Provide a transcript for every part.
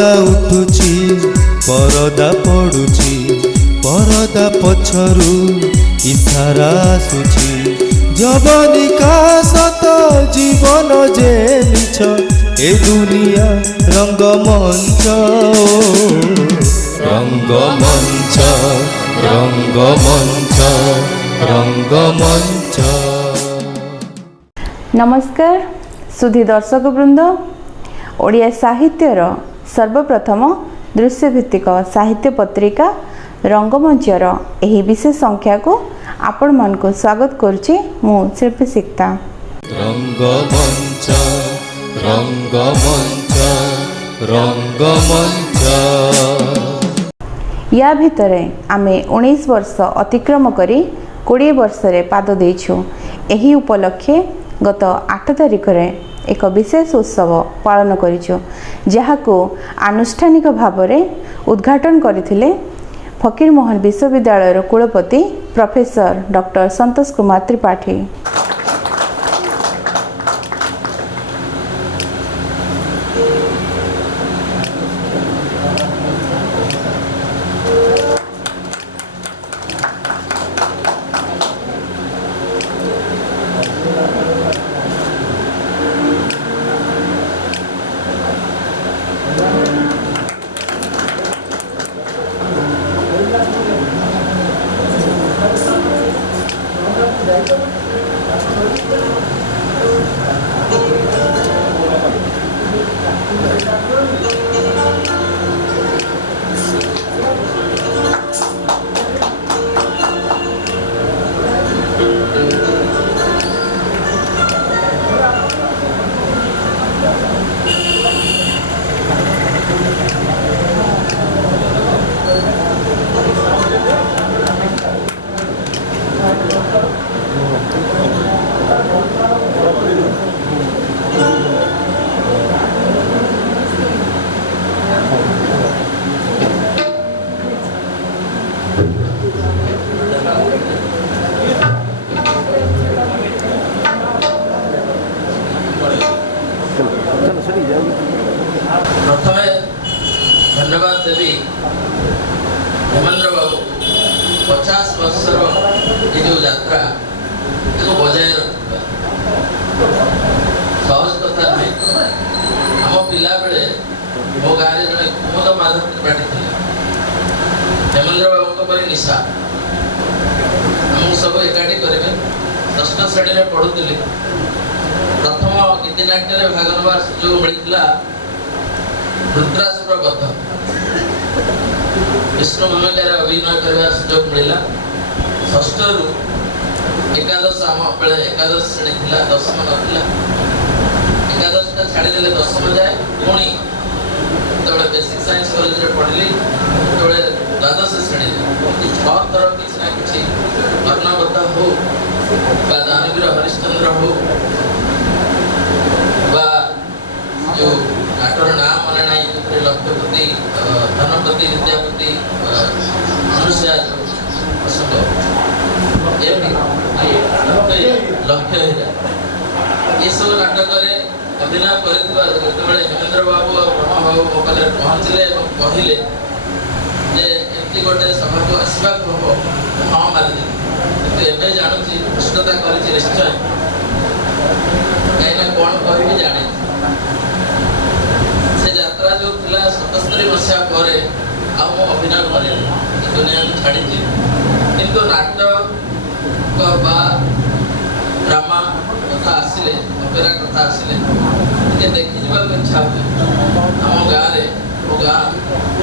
परदा उठुची परदा पड़ुची परदा पछरु इशारा आसुची जवनिका सत जीवन जे मिछ ए दुनिया रंगमंच रंगमंच रंगमंच रंगमंच। नमस्कार सुधी दर्शक वृंद, ओडिया साहित्यर सर्वप्रथम दृश्यभित्तिक साहित्य पत्रिका रंगमंचर एही विशेष संख्या को आपण मन को स्वागत करुचे मु शिल्पी सिक्ता। रंगमंच रंगमंच रंगमंच। या भितरे आमे 19 वर्ष अतिक्रम करी 20 वर्ष रे पाद देइछु। एही उपलक्षे गत 8 तारिख रे एक विशेष उत्सव पालन करिछु, जहाको आनुष्ठानिक भाव रे उद्घाटन करथिले फकीरमोहन विश्वविद्यालय कुलपति प्रोफेसर डॉक्टर संतोष कुमार त्रिपाठी। प्रथमे धन्यवाद देवी हेमेंद्र बाबू 50 वर्षर ये जो यात्रा को बजाय रखा सहज कथा नहीं। आम पिला बेले मो गाँव में जड़े कुमुद माधव त्रिपाठी थे, हेमेंद्र बाबू पर निशा आमको सब एकाठी करेंगे। 6ठ श्रेणी में पढ़ुली प्रथम गीतिनाट्य भाग नवा सुजोग मिलता रुद्रासुर बध विष्णु भूमिकार अभिनय करने सुजोग मिलला। 6ठ रु एकादश आम बेले एकादश श्रेणी थी, दशम नाला एकादश छाड़ीदे दशम जाए पुणी जो बेसिक साइंस कॉलेज में पढ़ी जो द्वादश श्रेणी 6 थर किसी ना कि कर्णबद्ध हो दानवीर हरिश्चंद्र हो जो नाटर नाम मन ना लक्ष्यपति धनपति विद्यापति मनुष्य प्रसंग लक्ष्य ये सब नाटक अभिनय कर हेमेंद्र बाबू और ब्रह्म बाबू मो पाखे पहुँचले कहले एमती गोटे सभा को आसवा हम हाँ मारिदे कि जानूँ दुष्टता कर निश्चय कहीं कौन कह जाने से यात्रा जो थी 77 मसीहा पर अभिनय कर दुनिया को छाड़ी किंतु नाटक ड्रामा कथा आसिले अपेरा कथा आसिले देखी जावा इच्छा हुए। आम गाँव में वो गाँ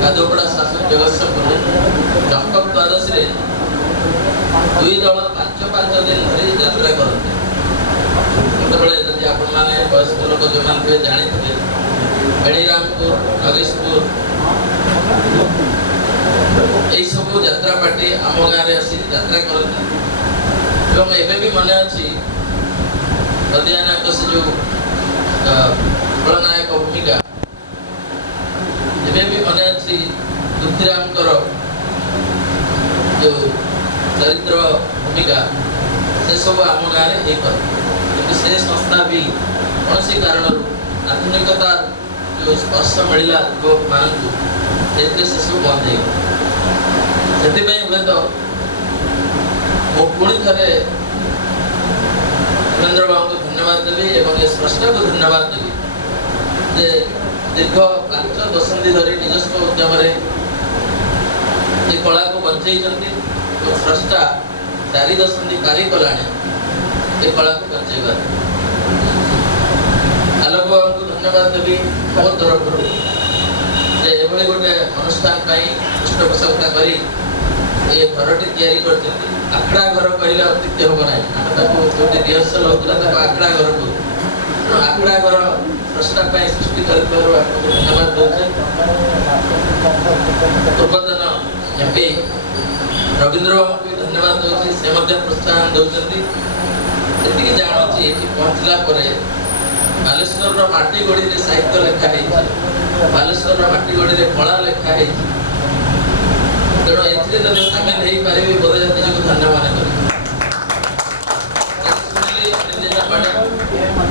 गादोपड़ा शासन जगतपुर टकटक द्वादश 2 दल 5-5 दिन धरी यात्रा करते। जब आपण मैंने वयस्क लोक जो थे जानी थे बेणीरामपुर नगेशपुर यही सब यात्रा पार्टी आम गाँव में आसी यात्रा करते। एवं भी मन अच्छी हृदयनायक से जो खलनायक भूमिका एवं भी मन अच्छी दुखीराम जो चरित्र भूमिका से सब आम गाँव में से संस्था भी कौन कारण आधुनिकता जो स्पर्श मिलला युवक मान से सब बंद हो से हुए तो पुणी थे धीरेन्द्र बाबू को धन्यवाद देवी और ये स्रष्टा को धन्यवाद देवी जे दीर्घ 5 दशंधि धरी निजस्व उद्यम ये कला को बंचई स्रष्टा 4 दशंधि पारी कला ये कला को बंचेगा आलोक बाबू को धन्यवाद देवी बहुत तरफ गोटे अनुष्ठान पृष्ठपोषकता कर ये घरटी तैयारी करते आखड़ा घर कहले अत्युक्ति हम ना जो रिहर्सल होता आखड़ा घर को आखड़ा घर स्रष्टा सृष्टि कर धन्यवाद दूचे पूर्वतन एमपी रवींद्र बाबू को धन्यवाद दूसरी से प्रोत्साहन दौरान जी जानूँ ये पहुँचला बालेश्वर माटी गोड़ी में साहित्य लिखाई बालेश्वर माटी गोड़ी में कला लिखाई तेणु एथिरे सामिल हो पारे बोधे निजक धन्य मान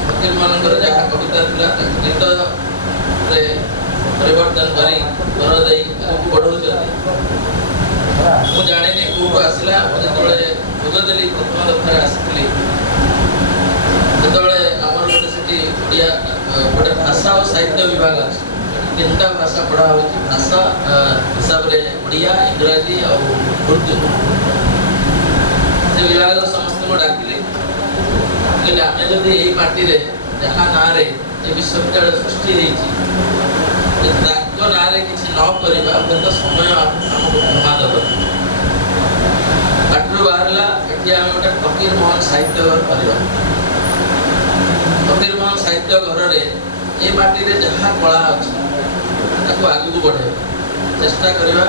फकीर मानकर जहाँ कविता था गीत परिवर्तन कर बढ़ाऊँ मुझे जानी कौटू आसला जो जोगदेली प्रथम दफा आसी जो गोटे भाषा और साहित्य विभाग अच्छे 3टा भाषा पढ़ा हो भाषा हिसाब से ओडिया इंग्राजी और उर्दू से विभाग समस्त को डाकिले आम जदि यही पार्टी जहाँ ना विश्वविद्यालय सृष्टि ना किसी न करवा तो समय आमको क्षमा दब पार्टी बाहरला ये आम गोटे फकीर मोहन साहित्य घर करवा फकीर मोहन साहित्य घर ये माटी जहाँ कला अच्छी आगे को बढ़े चेष्टा करवा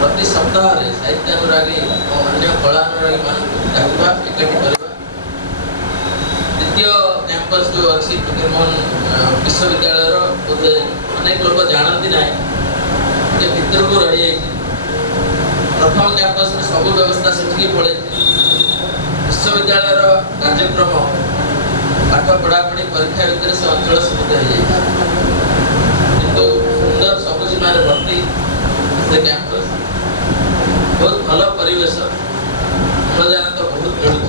प्रति सप्ताह साहित्य अनुरागी और अन्य कला अनुरागी मान डाकवा एकाठी करवा द्वितीय कैंपस जो अच्छी फकीर मोहन विश्वविद्यालय बोधे अनेक लोग जानती ना ये भितर को रही है प्रथम कैंपस में सब व्यवस्था से पड़े विश्वविद्यालय कार्यक्रम पाठ पढ़ापढ़ी परीक्षा भितर से अंचल सीमित हो जाए सुंदर सबुजीमा भर्ती से कैंपस बहुत भल परिवेश अम्लजान तो बहुत मिलूँ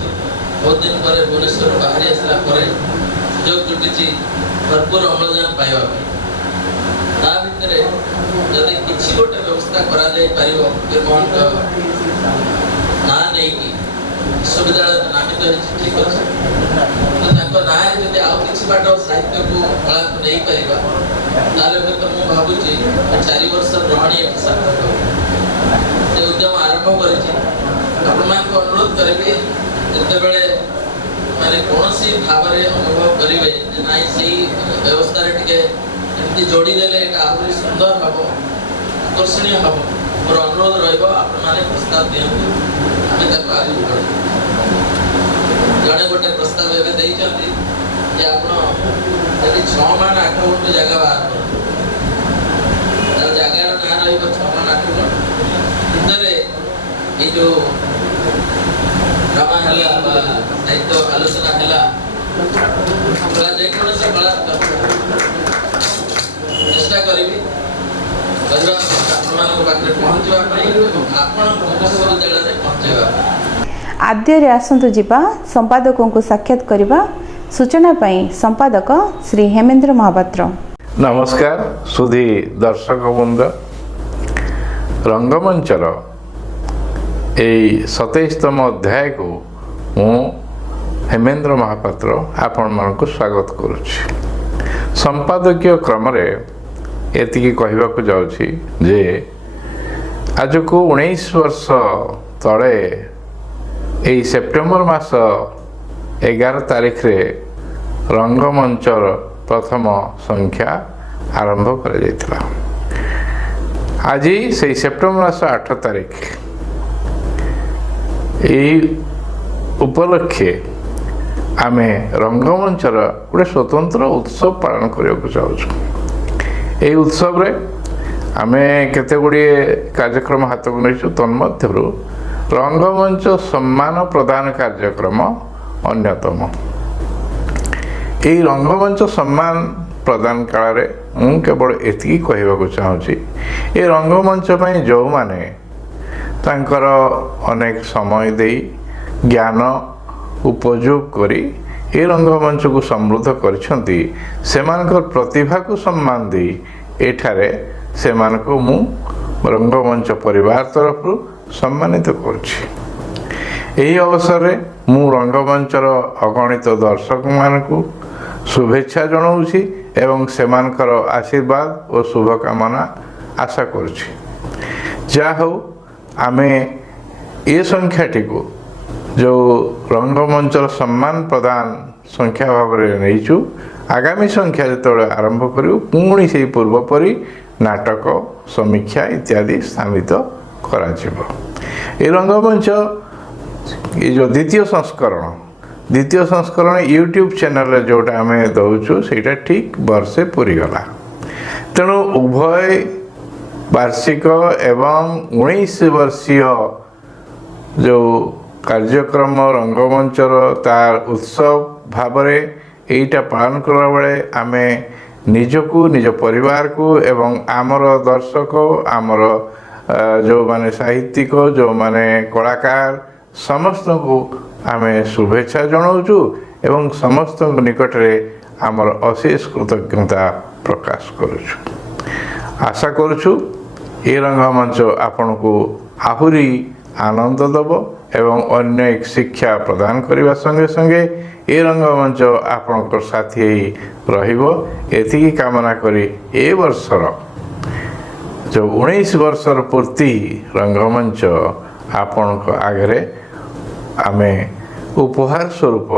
बहुत दिन पर भुवनेश्वर बाहरी आसला सुजोग जुटी भरपूर अम्लजान पाइबा ता भितर जदि किसी गोटे व्यवस्था करा जाई पारिबो ना नहीं विश्वविद्यालय नामित हो ठीक अच्छे तो ना जब आउ कि बाट साहित्य को कला को नहीं पारिबा ताले तो मुझे भावुची 4 वर्ष ग्रहणी से उद्यम आरंभ कर अनुरोध करी जिते माने कौन सी भाव अनुभव करेंगे ना से व्यवस्था टी जोड़ी देले आहरी सुंदर हम आकर्षणीय हम मोर अनुरोध रही प्रस्ताव दिखाते आम आगे बढ़ जड़े गोटे प्रस्ताव एवं जे आप 6 मान 8 गुंठ जगह बाहर जगार ना रही 6 मान 8 गुंठ भितर ये जो ड्रामा है साहित्य आलोचना है जेकोसी कला चेष्टा करी विश्वविद्यालय पहुँचा आद्य आसतु जीवा संपादकों को साक्षात करवा सूचना पाई संपादक श्री हेमेंद्र महापात्र। नमस्कार सुधी दर्शक वृंद रंगमंचर यही 27तम अध्याय को मु हेमेंद्र महापात्र आपण मान स्वागत करुच्ची। संपादकीय क्रम रे एतिकी कहबा को जाउची जे आज को 19 वर्ष तले यही सेप्टेम्बर मास 11 तारीख रे रंगमंचर प्रथम संख्या आरंभ कर जाइथिला। आज से सेप्टेम्बर मास 8 तारीख यही उपलक्षे आमे रंगमंचर गोटे स्वतंत्र उत्सव पालन करने को चाहूँ। यही उत्सव रे आमे केते गुड़िए कार्यक्रम हाथ को नहीं तन्मध्यरु रंगमंच सम्मान प्रदान कार्यक्रम अन्यतम। यही रंगमंच सम्मान प्रदान काल ମୁଁ କେବଳ ଏତିକି କହିବାକୁ ଚାହୁଁଛି ଏ ରଙ୍ଗମଞ୍ଚ ପାଇଁ ଯେଉଁମାନେ ତାଙ୍କର ଅନେକ ସମୟ ଦେଇ ଜ୍ଞାନ ଉପଯୋଗ କରି ଏ ରଙ୍ଗମଞ୍ଚକୁ ସମୃଦ୍ଧ କରିଛନ୍ତି, ସେମାନଙ୍କର ପ୍ରତିଭାକୁ ସମ୍ମାନ ଦେଇ ଏଠାରେ ସେମାନଙ୍କୁ ମୁଁ ରଙ୍ଗମଞ୍ଚ ପରିବାର ତରଫରୁ ସମ୍ମାନିତ କରୁଛି। ଏହି ଅବସରରେ ମୁଁ ରଙ୍ଗମଞ୍ଚର ଅଗଣିତ ଦର୍ଶକମାନଙ୍କୁ ଶୁଭେଚ୍ଛା ଜଣାଉଛି ଏବଂ ସେମାନଙ୍କର ଆଶୀର୍ବାଦ ଓ ଶୁଭକାମନା ଆଶା କରୁଛି। ଯାହା ହେଉ ଆମେ ଏ ସଂଖ୍ୟାଟିକୁ ଯେଉଁ ରଙ୍ଗମଞ୍ଚର ସମ୍ମାନ ପ୍ରଦାନ ସଂଖ୍ୟା ଭାବରେ ନେଇଛୁ, ଆଗାମୀ ସଂଖ୍ୟା ଯେତେବେଳେ ଆରମ୍ଭ କରିବୁ ପୁଣି ସେହି ପୂର୍ବ ପରି ନାଟକ ସମୀକ୍ଷା ଇତ୍ୟାଦି ସ୍ଥାନିତ କରାଯିବ। ଏ ରଙ୍ଗମଞ୍ଚ ଏ ଯେଉଁ ଦ୍ୱିତୀୟ ସଂସ୍କରଣ ୟୁଟ୍ୟୁବ୍ ଚ୍ୟାନେଲରେ ଯେଉଁଟା ଆମେ ଦେଉଛୁ ସେଇଟା ଠିକ୍ ବର୍ଷେ ପୁରିଗଲା। ତେଣୁ ଉଭୟ ବାର୍ଷିକ ଏବଂ 19 ବର୍ଷୀୟ ଯେଉଁ କାର୍ଯ୍ୟକ୍ରମ ରଙ୍ଗମଞ୍ଚର ତାର ଉତ୍ସବ ଭାବରେ ଏଇଟା ପାଳନ କଲାବେଳେ ଆମେ ନିଜକୁ, ନିଜ ପରିବାରକୁ ଏବଂ ଆମର ଦର୍ଶକ, ଆମର ଯେଉଁମାନେ ସାହିତ୍ୟିକ, ଯେଉଁମାନେ କଳାକାର ସମସ୍ତଙ୍କୁ ଆମେ ଶୁଭେଚ୍ଛା ଜଣାଉଛୁ ଏବଂ ସମସ୍ତଙ୍କ ନିକଟରେ ଆମର ଅଶେଷ କୃତଜ୍ଞତା ପ୍ରକାଶ କରୁଛୁ। ଆଶା କରୁଛୁ ଏ ରଙ୍ଗମଞ୍ଚ ଆପଣଙ୍କୁ ଆହୁରି ଆନନ୍ଦ ଦେବ ଏବଂ ଅନ୍ୟ ଏକ ଶିକ୍ଷା ପ୍ରଦାନ କରିବା ସଙ୍ଗେ ସଙ୍ଗେ ଏ ରଙ୍ଗମଞ୍ଚ ଆପଣଙ୍କର ସାଥୀ ହେଇ ରହିବ। ଏତିକି କାମନା କରି ଏ ବର୍ଷର ଯେଉଁ 19 ବର୍ଷର ପୂର୍ତ୍ତି ରଙ୍ଗମଞ୍ଚ ଆପଣଙ୍କ ଆଗରେ ଆମେ ଉପହାର ସ୍ୱରୂପ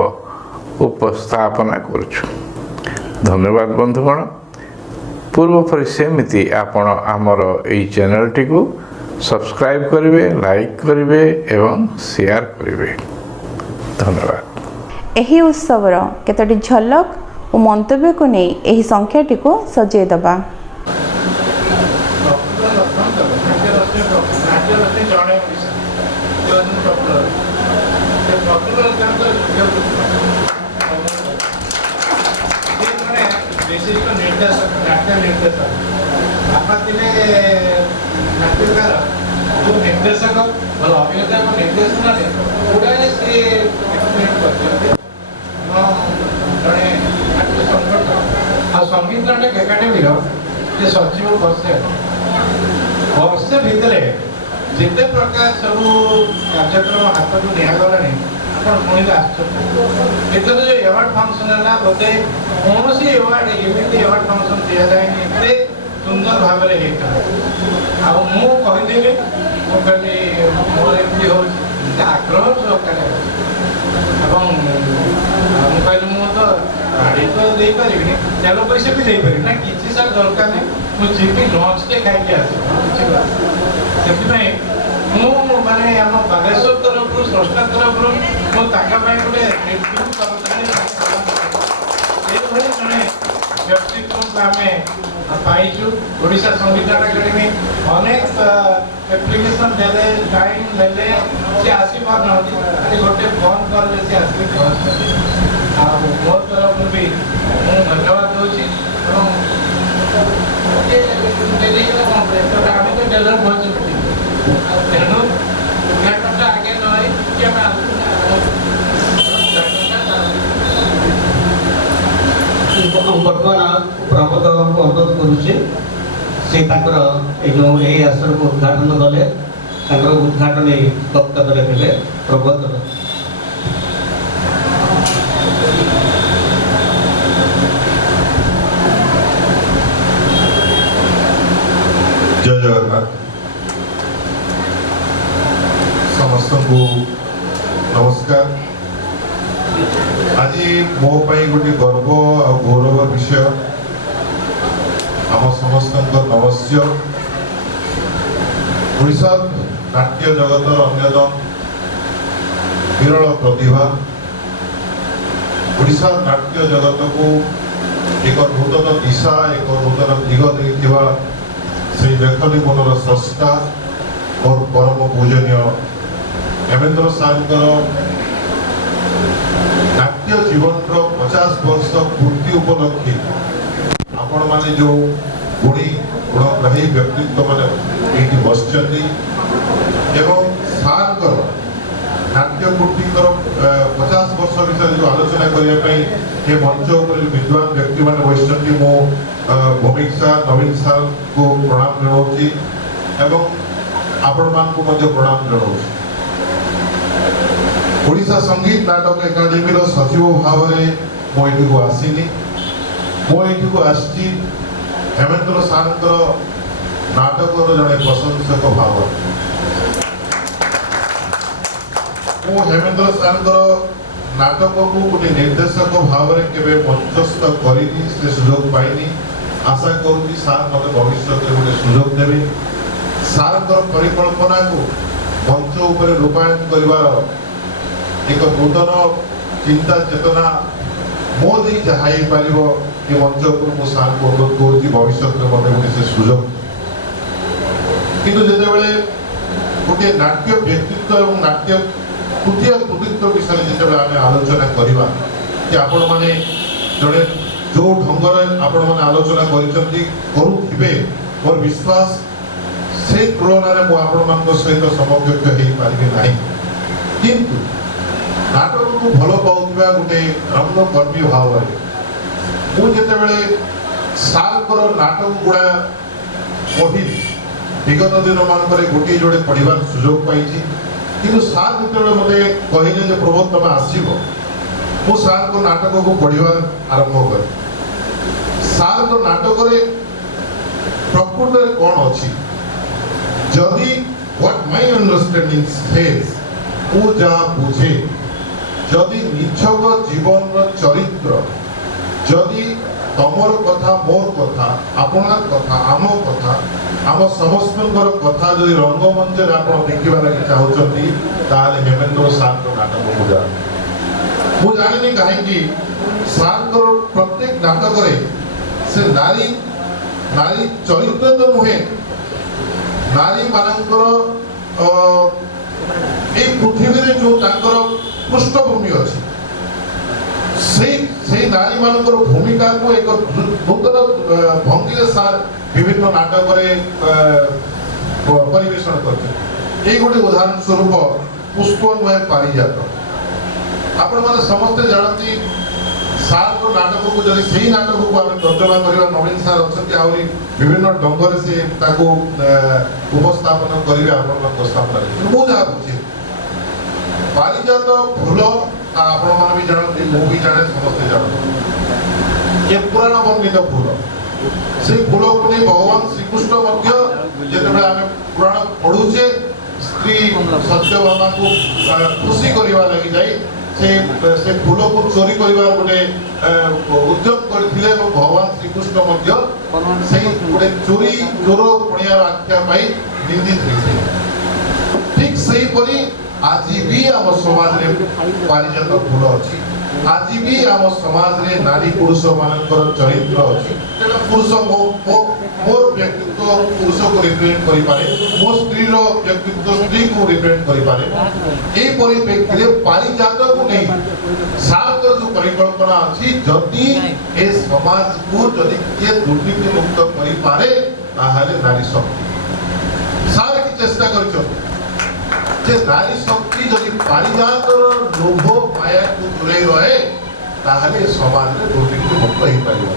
ଉପସ୍ଥାପନା କରୁଛୁ। ଧନ୍ୟବାଦ ବନ୍ଧୁଗଣ। ପୂର୍ବପରି ସେମିତି ଆପଣ ଆମର ଏହି ଚ୍ୟାନେଲଟିକୁ ସବସ୍କ୍ରାଇବ୍ କରିବେ, ଲାଇକ୍ କରିବେ ଏବଂ ସେୟାର କରିବେ। ଧନ୍ୟବାଦ। ଏହି ଉତ୍ସବର କେତୋଟି ଝଲକ ଓ ମନ୍ତବ୍ୟକୁ ନେଇ ଏହି ସଂଖ୍ୟାଟିକୁ ସଜେଇ ଦେବା। ବାପା ଥିଲେ ନାଟ୍ୟକାର, ଯେଉଁ ନିର୍ଦ୍ଦେଶକ ଭଲ ଅଭିନେତା ଏବଂ ନିର୍ଦ୍ଦେଶନାରେ ଗୁଡ଼ାଏ ସିଏ ଏକ୍ସପେରିମେଣ୍ଟ କରିଛନ୍ତି। ଜଣେ ନାଟ୍ୟ ସଂଗଠନ ଆଉ ସଙ୍ଗୀତ ନାଟକ ଏକାଡେମୀର ଯେ ସଚିବ ବର୍ଷେ ଭିତରେ ଯେତେ ପ୍ରକାର ସବୁ କାର୍ଯ୍ୟକ୍ରମ ହାତକୁ ନିଆଗଲାଣି ଆପଣ ଶୁଣିଲେ ଆଶ୍ଚର୍ଯ୍ୟ। ଏଥର ଯେଉଁ ଆୱାର୍ଡ଼ ଫଙ୍କସନ୍ ହେଲା, ବୋଧେ କୌଣସି ଆୱାର୍ଡ଼ ଏମିତି ଆୱାର୍ଡ଼ ଫଙ୍କସନ୍ ଦିଆଯାଏନି ଏତେ ସୁନ୍ଦର ଭାବରେ ହେଇଥିଲା। ଆଉ ମୁଁ କହିଦେଲି, ମୁଁ କହିଲି ମୋର ଏମିତି ହେଉଛି, ଆଗ୍ରହ ସହକାରେ ଏବଂ ମୁଁ କହିଲି ମୁଁ ତ ଗାଡ଼ି ତ ଦେଇପାରିବିନି, ତେଲ ପଇସା ବି ଦେଇପାରିବି ନା, କିଛି ସାର୍ ଦରକାର ନାହିଁ, ମୁଁ ଯିବି ଲଞ୍ଚଟେ ଖାଇକି ଆସିବି। ସେଥିପାଇଁ ମୁଁ ମାନେ ଆମ ବାଲେଶ୍ୱର ତରଫରୁ, ସ୍ରଷ୍ଟା ତରଫରୁ ମୁଁ ତାଙ୍କ ପାଇଁ ଗୋଟେ ଏଇଭଳି ଜଣେ ବ୍ୟକ୍ତିତ୍ୱକୁ ଆମେ ପାଇଛୁ। ଓଡ଼ିଶା ସଙ୍ଗୀତ ଏକାଡେମୀ ଅନେକ ଆପ୍ଲିକେସନ୍ ଦେଲେ, ଟାଇମ୍ ନେଲେ, ସେ ଆସିପାରୁନାହାନ୍ତି, ଖାଲି ଗୋଟେ ଫୋନ୍ କଲେ ସେ ଆସିକି ପହଞ୍ଚନ୍ତି। ଆଉ ମୋ ତରଫରୁ ବି ମୁଁ ଧନ୍ୟବାଦ ଦେଉଛି ଏବଂ ଆମେ ତ ଡେଭଲପ୍ ହେଉଛୁ, ତେଣୁ ଉଦ୍ଘାଟନଟା ଆଗେ ନ ହେଇକି ଆମେ ବର୍ତ୍ତମାନ ପ୍ରବୋଧକୁ ଅନୁରୋଧ କରୁଛି, ସେ ତାଙ୍କର ଏଇ ଯେଉଁ ଏହି ଆସନକୁ ଉଦ୍ଘାଟନ କଲେ, ତାଙ୍କର ଉଦ୍ଘାଟନୀ ବକ୍ତବ୍ୟ ରଖିଲେ। ପ୍ରବୋଧ ଜୟ ଜଗନ୍ନାଥ। ସମସ୍ତଙ୍କୁ ନମସ୍କାର। ଆଜି ମୋ ପାଇଁ ଗୋଟେ ଗର୍ବ ଆଉ ଗୌରବ ବିଷୟ, ଆମ ସମସ୍ତଙ୍କ ନମସ୍ୟ। ଓଡ଼ିଶା ନାଟ୍ୟ ଜଗତର ଅନ୍ୟତମ ବିରଳ ପ୍ରତିଭା, ଓଡ଼ିଶା ନାଟ୍ୟ ଜଗତକୁ ଏକ ନୂତନ ଦିଶା, ଏକ ନୂତନ ଦିଗ ଦେଇଥିବା ସେଇ ଲେଖନୀ ମନର ସ୍ରଷ୍ଟା ମୋର ପରମ ପୂଜନୀୟ ହେମେନ୍ଦ୍ର ସାର୍ଙ୍କର ନାଟ୍ୟ ଜୀବନର 50 ବର୍ଷ ପୂର୍ତ୍ତି ଉପଲକ୍ଷେ ଆମ आपण माने जो गुणी गुणग्राही व्यक्तित्व माने एठी बसचंदी एवं सारकर नाट्य कुटीकर 50 वर्ष विषय जो आलोचना करिया पई ए मंच ऊपर विद्वान व्यक्ति माने बसचंदी मो भौमिक सार नवीन सार को प्रणाम जणाउची एवं आपण मान को मध्ये प्रणाम जणाउची। ओडिशा संगीत नाटक एकाडेमी रो सचिव भाव में मो एठी को आसीनी मो एठी को आसी हेमेंद्र सारकर नाटक रो जने प्रशंसक भाव मो हेमेंद्र सारकर नाटक को गोटे निर्देशक भाव में केबे मंचस्थ करिनी से सुयोग पाइनी आशा करूँ सार मत भविष्य में गोटे सुयोग देवे सारकर परिकल्पना को मंच उपर रूपायन करिवार एक नूतन चिंता चेतना मो दे जहाँ पार ये मंच को मो सार को अनुरोध करुँच भविष्य में मत गोटे से सुयोग किंतु जितेबाला गोटे नाट्य व्यक्तित्व और नाट्य कृतीय कृतित्व विषय जिते आम आलोचना करवा कि आपण मैंने जड़े जो ढंगर आपण मैंने आलोचना करुवे मोर विश्वास से तुलन में आपण सहित समकक्ष हो पारे ना किंतु नाटक को भल पाऊा गोटे रंगकर्मी भाव में मुझे सार नाटक गुड़ा पढ़ी विगत दिन मानक गोटे जोड़े पढ़ार सुजोग पाई किंतु सार जो मते कहले जे प्रबोध तुम आसब मु सार को नाटक को पढ़ा आरंभ कर सार को नाटक प्रकृत कौन अच्छी जदि व्हाट माय अंडरस्टैंडिंग सेज मु जा बुझे जदि निछक जीवन चरित्र जदि तमर कथा मोर कथा आपणार कथा आम कथा आम समस्तंकर कथा जदि रंगमंच आप देखा लगे चाहते ताले हेमेंद्र सार नाटक को जानी कहीं सार प्रत्येक नाटक से नारी नारी चरित्र तो नुहे नारी मानकर पृथ्वी जो पृष्ठभूमि अच्छी से नारी मानकर भूमिका को एक नूतन भंगी सार विभिन्न नाटक परिवेशन करते गोटे उदाहरण स्वरूप पुष्प नुहे पारिजात आपण मैंने समस्ते जानती सार को नाटक को जब से नाटक को आम तर्जमा करवा नवीन सार अच्छा आहरी विभिन्न ढंग से उपस्थापन करेंगे आप सामने मुझे जहाँ बुझे पारिजात फूल आपण मैंने भी जानते मु भी जाने समस्ते जानते ये पुराण वर्णित फूल से फूल को नहीं भगवान श्रीकृष्ण जिते आम पुराण पढ़ुचे स्त्री सत्यभामा को खुशी करवा लगी जाए से फूल को चोरी करवार गोटे उद्यम करथिले भगवान श्रीकृष्ण गोटे चोरी चोर पणियार आख्या पाई निंदित होते ठीक सही परी आज भी आम समाज रे पारिजात फूल अच्छी आज भी आम समाज रे नारी पुरुष मानकर चरित्र अच्छी जेटा पुरुष मोर व्यक्तित्व पुरुष को रिप्रेजेंट करि पारे मो स्त्री रो व्यक्तित्व स्त्री को रिप्रेजेंट करि पारे ए परिप्रेक्षी रे पारिजात को नहीं सार जो परिकल्पना अच्छी जदि ए समाज को जदि के दुर्नीति मुक्त करि पारे ताहाले नारी शक्ति सार की चेष्टा करछो जे नारी शक्ति जदि पारिजात लोभ माया को दूरे रहे ताहाले समाज रे दुर्नीति मुक्त होई पारिबो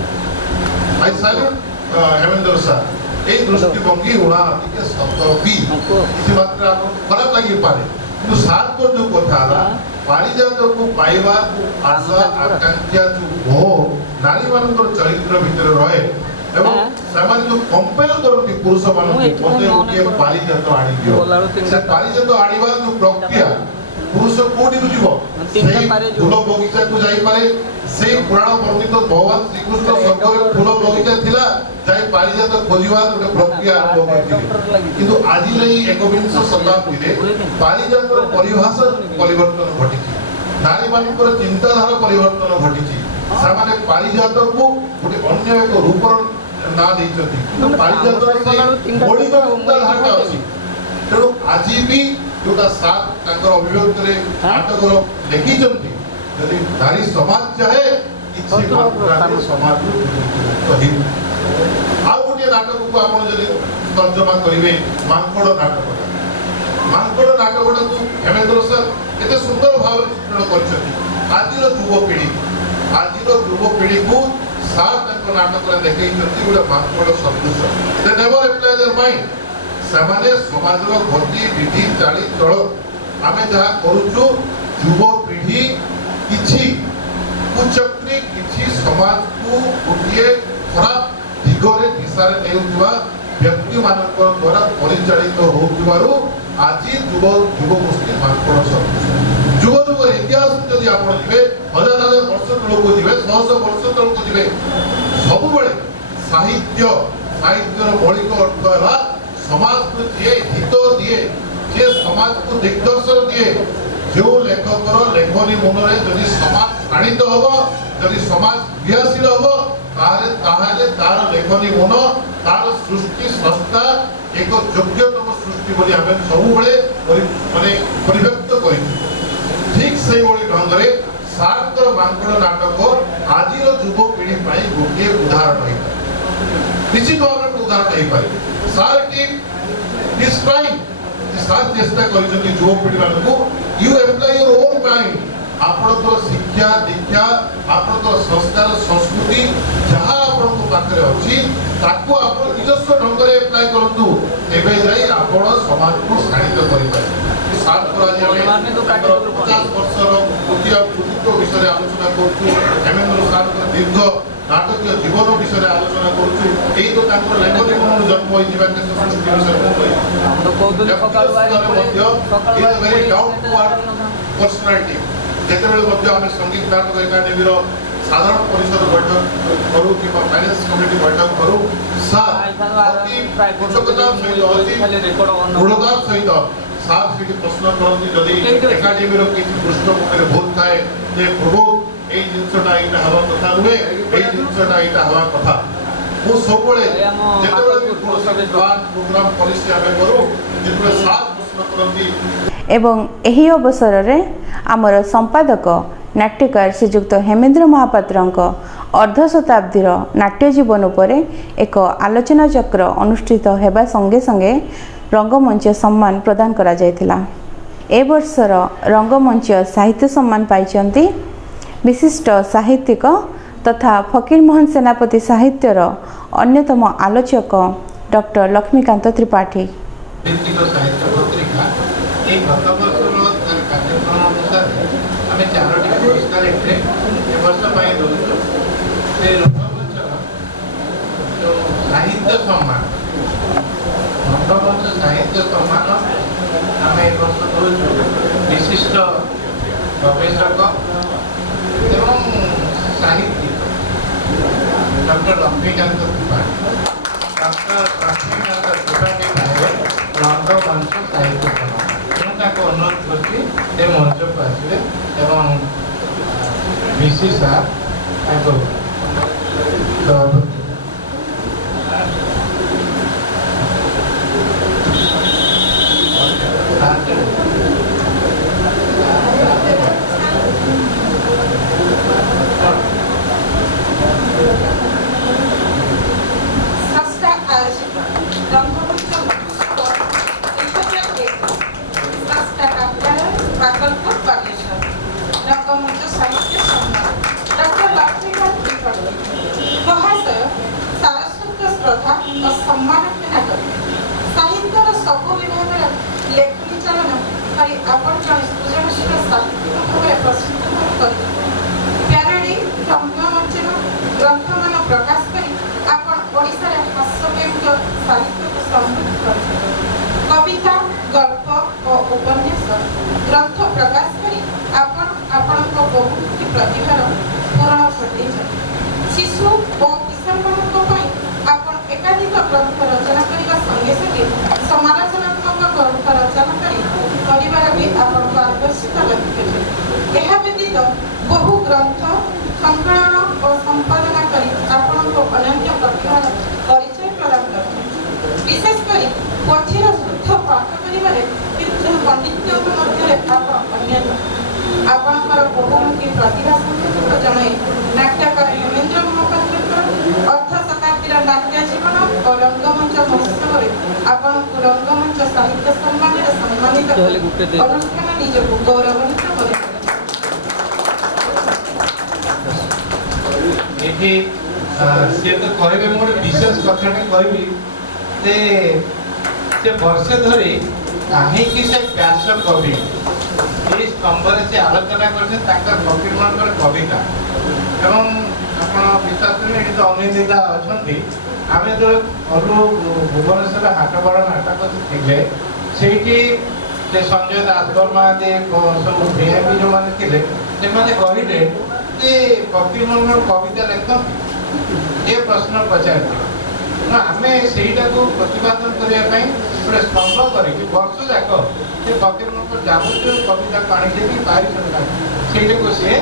आई सैल्यूट हेमेंद्र सार ए दृष्टिभंगी होना टिके सतबी किसी मात्रा आपको खराब लगी पारे किंतु सार को जो कथा है पारिजात को पाइबा आशा आकांक्षा जो मोह नारी मानकर चरित्र भीतर रहे एवं समाज जो कंपेल करती पुरुष मान मते गोटे पारिजात आनी दियो से पारिजात आनिबा जो प्रक्रिया पुरुष कोठी जीव फूल बगीचा को जाई पारे से पुराण वर्णित भगवान श्रीकृष्ण स्वर्ग फूल बगीचा थिला जाई पारिजात खोजिबार गोटे प्रक्रिया आरंभ करथिले किंतु आज नहीं 21 शताब्दी रे पारिजात परिभाषा परिवर्तन घटिछि नारी मानकर चिंताधारा परिवर्तन घटिछि सामान्य पारिजात को गोटे अन्य एक रूप ना देइछथि पारिजात से मौलिक चिंताधारा अछि तेणु आज भी जोटा सात ताकर अभिव्यक्ति रे नाटक लेखि जंती यदि नारी समाज चाहे इच्छे मात्रा समाज कहि ଆଉ ଗୋଟିଏ ନାଟକକୁ ଆପଣ ଯଦି ତର୍ଜମା କରିବେ ମାଙ୍କଡ଼ ନାଟକଟା। ମାଙ୍କଡ଼ ନାଟକଟାକୁ ହେମେନ୍ଦ୍ର ସାର୍ କେତେ ସୁନ୍ଦର ଭାବରେ ଚିତ୍ରଣ କରିଛନ୍ତି। ଆଜିର ଯୁବପିଢ଼ିକୁ ସାର୍ ତାଙ୍କ ନାଟକରେ ଦେଖେଇଛନ୍ତି ଗୋଟେ ମାଙ୍କଡ଼ ସଦୃଶ। ଦେ ନେଭର ଆପ୍ଲାଏ ଦେୟାର ମାଇଣ୍ଡ। ସେମାନେ ସମାଜର ଗତି ବିଧି ଚାଳିଚଳ ଆମେ ଯାହା କରୁଛୁ ଯୁବପିଢ଼ି କିଛି କୁଚକ୍ରି କିଛି ସମାଜକୁ ଗୋଟିଏ ଖରାପ ଦିଗରେ ଦିଶାରେ ନେଉଥିବା ବ୍ୟକ୍ତିମାନଙ୍କ ଦ୍ୱାରା ପରିଚାଳିତ ହେଉଥିବାରୁ ଆଜି ଯୁବଗୋଷ୍ଠୀ ମାଙ୍କଡ଼ ସଦୃଶ। ଯୁଗ ଇତିହାସକୁ ଯଦି ଆପଣ ଯିବେ, ହଜାର ହଜାର ବର୍ଷ ତଳକୁ ଯିବେ, ଶହ ଶହ ବର୍ଷ ତଳକୁ ଯିବେ, ସବୁବେଳେ ସାହିତ୍ୟର ମୌଳିକ ଅର୍ଥ ହେଲା ସମାଜକୁ ଯିଏ ହିତ ଦିଏ, ଯିଏ ସମାଜକୁ ଦିଗ୍ଦର୍ଶନ ଦିଏ। ଯେଉଁ ଲେଖକର ଲେଖନୀ ମନରେ ଯଦି ସମାଜ ଶାଣିତ ହବ, ଯଦି ସମାଜ କ୍ରିୟାଶୀଳ ହବ, ତାହେଲେ ତାର ଲେଖନୀ ମନ, ତାର ସୃଷ୍ଟି ସଂସ୍ଥା ଏକ ଯୋଗ୍ୟତମ ସୃଷ୍ଟି ବୋଲି ଆମେ ସବୁବେଳେ ପରିବ୍ୟକ୍ତ କରିଛୁ। ଠିକ୍ ସେଇଭଳି ଢଙ୍ଗରେ ସାର୍ଙ୍କର ମାଙ୍କଡ଼ ନାଟକ ଆଜିର ଯୁବପିଢ଼ି ପାଇଁ ଗୋଟିଏ ଉଦାହରଣ ହେଇପାରେ, ନିଶ୍ଚିତ ଭାବରେ ଉଦାହରଣ ହେଇପାରେ। ସାର୍ ଚେଷ୍ଟା କରିଛନ୍ତି ଯୁବପିଢ଼ି ମାନଙ୍କୁ you apply your own mind. ଆପଣଙ୍କର ଶିକ୍ଷା ଦୀକ୍ଷା, ଆପଣଙ୍କର ସଂସ୍କାର ସଂସ୍କୃତି ଯାହା ଆପଣଙ୍କ ପାଖରେ ଅଛି ତାକୁ ଆପଣ ନିଜସ୍ୱ ଢଙ୍ଗରେ ଆପ୍ଲାଏ କରନ୍ତୁ, ତେବେ ଯାଇ ଆପଣ ସମାଜକୁ ଶାଣିତ କରିପାରିବେ। ସାର୍ଙ୍କର ଆଜି ଆମେ 50 ବର୍ଷର କୃତିତ୍ୱ ବିଷୟରେ ଆଲୋଚନା କରୁଛୁ। ହେମେନ୍ଦ୍ର ସାର୍ଙ୍କର ଦୀର୍ଘ ନାଟକୀୟ ଜୀବନ ବିଷୟରେ ଆଲୋଚନା କରୁଛୁ। ଏଇ ତ ତାଙ୍କର ଲେଖନୀ ମନରୁ ଜନ୍ମ ହୋଇଥିବା ସୃଷ୍ଟି ବିଷୟରେ ପର୍ସନାଲିଟି। ଯେତେବେଳେ ମଧ୍ୟ ଆମେ ସଙ୍ଗୀତ ନାଟକ ଏକାଡେମୀର ସାଧାରଣ ପରିଷଦ ବୈଠକ କରୁ କିମ୍ବା ଫାଇନାନ୍ସ କମିଟି ବୈଠକ କରୁ, ସାର୍ ଅତି ଉଚ୍ଚକତା ସହିତ ଅତି ଦୃଢ଼ତାର ସହିତ ସାର୍ ସେଠି ପ୍ରଶ୍ନ କରନ୍ତି ଯଦି ଏକାଡେମୀର କିଛି ପୃଷ୍ଠଭୂମିରେ ଭୁଲ ଥାଏ ଯେ ପ୍ରଭୁ এই ଜିନିଷଟା ଏଇଟା ହେବା କଥା ନୁହେଁ, ଏଇ ଜିନିଷଟା ଏଇଟା ହେବା କଥା। ମୁଁ ସବୁବେଳେ ଯେତେବେଳେ ପ୍ରୋଗ୍ରାମ ପଲିସି ଆମେ କରୁ, ଯେତେବେଳେ ସାର୍ ପ୍ରଶ୍ନ କରନ୍ତି। ଏବଂ ଏହି ଅବସରରେ ଆମର ସମ୍ପାଦକ ନାଟ୍ୟକାର ଶ୍ରୀଯୁକ୍ତ ହେମେନ୍ଦ୍ର ମହାପାତ୍ରଙ୍କ ଅର୍ଦ୍ଧ ଶତାବ୍ଦୀର ନାଟ୍ୟ ଜୀବନ ଉପରେ ଏକ ଆଲୋଚନା ଚକ୍ର ଅନୁଷ୍ଠିତ ହେବା ସଙ୍ଗେ ସଙ୍ଗେ ରଙ୍ଗମଞ୍ଚ ସମ୍ମାନ ପ୍ରଦାନ କରାଯାଇଥିଲା। ଏ ବର୍ଷର ରଙ୍ଗମଞ୍ଚ ସାହିତ୍ୟ ସମ୍ମାନ ପାଇଛନ୍ତି ବିଶିଷ୍ଟ ସାହିତ୍ୟିକ ତଥା ଫକୀରମୋହନ ସେନାପତି ସାହିତ୍ୟର ଅନ୍ୟତମ ଆଲୋଚକ ଡକ୍ଟର ଲକ୍ଷ୍ମୀକାନ୍ତ ତ୍ରିପାଠୀ। ଗତ ବର୍ଷର କାର୍ଯ୍ୟକ୍ରମ ଅନୁସାରେ ଆମେ 4ଟି ପୁରସ୍କାର ଏ ବର୍ଷ ପାଇଁ ଦେଉଛୁ। ସେ ରଙ୍ଗମଞ୍ଚର ଯେଉଁ ସାହିତ୍ୟ ସମ୍ମାନ, ରଙ୍ଗମଞ୍ଚ ସାହିତ୍ୟ ସମ୍ମାନ ଆମେ ଏ ବର୍ଷ ଦେଉଛୁ ବିଶିଷ୍ଟ ଗବେଷକ ଏବଂ ସାହିତ୍ୟିକ ଡକ୍ଟର ଲକ୍ଷ୍ମୀକାନ୍ତ ତ୍ରିପାଠୀ। ଡକ୍ଟର ଲକ୍ଷ୍ମୀକାନ୍ତ ତ୍ରିପାଠୀ ପାଇବେ ରଙ୍ଗମଞ୍ଚ ସାହିତ୍ୟ ସମ୍ମାନ। ମୁଁ ତାଙ୍କୁ ଅନୁରୋଧ କରୁଛି ସେ ମଞ୍ଚକୁ ଆସିବେ ଏବଂ ବିସି ସାର୍ ତାଙ୍କୁ कविता गल्प और उपन्यास ग्रंथ प्रकाश करी बहुमुखी प्रतिभार पूरण घटे। शिशु और किशोर एकाधिक ग्रंथ रचना करने संगे संगे समालोचनात्मक ग्रंथ रचना कर भी आपको आवश्यकता रखिए। यह व्यतीत बहु ग्रंथ संकलन और संपादना कर अनन्य प्रतिभार परिचय प्रदान कर विशेषकर पोथीर शुद्ध पाठ कर पंडित आपणकर बहुमुखी प्रतिभा संकेत जन नाट्यकार हेमेन्द्र महापात्र अर्ध शताब्दी ପବିତ୍ର ନାଟ୍ୟ ଜୀବନ ଓ ରଙ୍ଗମଞ୍ଚ ମହୋତ୍ସବରେ ଆପଣଙ୍କୁ ରଙ୍ଗମଞ୍ଚ ସାହିତ୍ୟ ସମ୍ମାନରେ ସମ୍ମାନିତ କରି ଅନୁଷ୍ଠାନ ନିଜକୁ ଗୌରବାନ୍ୱିତ କରିପାରିବ। ଏଠି ସିଏ ତ କହିବେ ମୁଁ ଗୋଟେ ବିଶେଷ କଥାଟେ କହିବି ଯେ ସେ ବର୍ଷେ ଧରି କାହିଁକି ସେ ବ୍ୟାସ କବି ଏହି ସ୍ତମ୍ଭରେ ସେ ଆଲୋଚନା କରିଛନ୍ତି ତାଙ୍କର ଫକୀରମୋହନଙ୍କର କବିତା ଏବଂ ଆପଣ ବିଶ୍ୱାସ କରିବେ ଏଠି ତ ଅନିନ୍ଦିତା ଅଛନ୍ତି। ଆମେ ଯେତେବେଳେ ଗଲୁ ଭୁବନେଶ୍ୱର ହାଟବଡ଼ ନାଟକ ଥିଲେ ସେଇଠି ସେ ସଞ୍ଜୟ ଦାସବର୍ମା ସବୁ ଭିଆଇପି ଯେଉଁମାନେ ଥିଲେ ସେମାନେ କହିଲେ ଯେ ଫକୀରମୋହନଙ୍କର କବିତା ଲେଖନ୍ତି ଏ ପ୍ରଶ୍ନ ପଚାରିଥିଲେ। ଆମେ ସେଇଟାକୁ ପ୍ରତିପାଦନ କରିବା ପାଇଁ ଗୋଟେ ସ୍ତମ୍ଭ କରିକି ବର୍ଷ ଯାକ ସେ ଫକୀରମୋହନଙ୍କର ଯାବତୀୟ କବିତାକୁ ଆଣିକି ପାରିଛନ୍ତି ସେଇଟାକୁ ସିଏ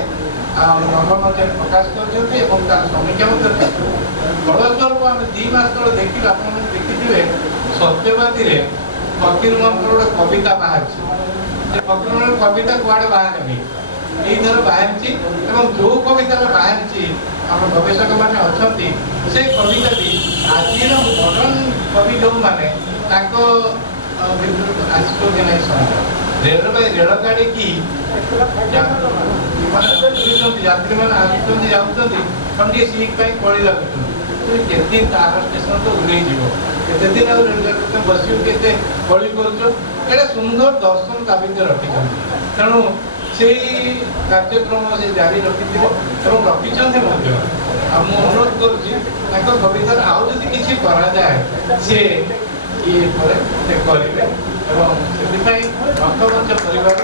ରଙ୍ଗମଞ୍ଚରେ ପ୍ରକାଶ କରିଛନ୍ତି ଏବଂ ତାର ସମୀକ୍ଷା ମଧ୍ୟ କରିଛନ୍ତି। ଫଳସ୍ୱରୂପ ଆମେ 2 ମାସ ତଳେ ଦେଖିଲୁ, ଆପଣମାନେ ଦେଖିଥିବେ ସତ୍ୟବାଦୀରେ ଫକୀରମୋହନଙ୍କର ଗୋଟେ କବିତା ବାହାରିଛି। ସେ ଫକୀରମୋହନଙ୍କର କବିତା କୁଆଡ଼େ ବାହାରେନି, ଏଇଥର ବାହାରିଛି ଏବଂ ଯେଉଁ କବିତାଟା ବାହାରିଛି ଆମ ଗବେଷକମାନେ ଅଛନ୍ତି ସେ କବିତାଟି ଆଜିର ମଡର୍ଣ୍ଣ କବି ଯେଉଁମାନେ ତାଙ୍କ ଭିତରକୁ ଆସିବ କି ନାହିଁ ସନ୍ଦେହ। ରେଳଗାଡ଼ି କି ଯାତ୍ରୀମାନେ ଆସୁଛନ୍ତି ଯାଉଛନ୍ତି ଖଣ୍ଡିଏ ସିଟ୍ ପାଇଁ କଳି ଲାଗୁଛନ୍ତି। କେତେ ଦିନ ତାର ଷ୍ଟେସନ ତ ଉଡ଼େଇଯିବ, କେତେ ଦିନ ଆଉ ରେଳଗାଡ଼ି ବସିବୁ, କେତେ କଳି କରୁଛ। ଏଇଟା ସୁନ୍ଦର ଦର୍ଶନ ତା ଭିତରେ ରଖିଛନ୍ତି। ତେଣୁ ସେଇ କାର୍ଯ୍ୟକ୍ରମ ସେ ଜାରି ରଖିଥିବ ଏବଂ ରଖିଛନ୍ତି ମଧ୍ୟ। ଆଉ ମୁଁ ଅନୁରୋଧ କରୁଛି ତାଙ୍କ କବିତାରେ ଆଉ ଯଦି କିଛି କରାଯାଏ ସିଏ ଇଏ ପରେ ସେ କରିବେ ଏବଂ ସେଥିପାଇଁ ରଙ୍ଗମଞ୍ଚ ପରିବାର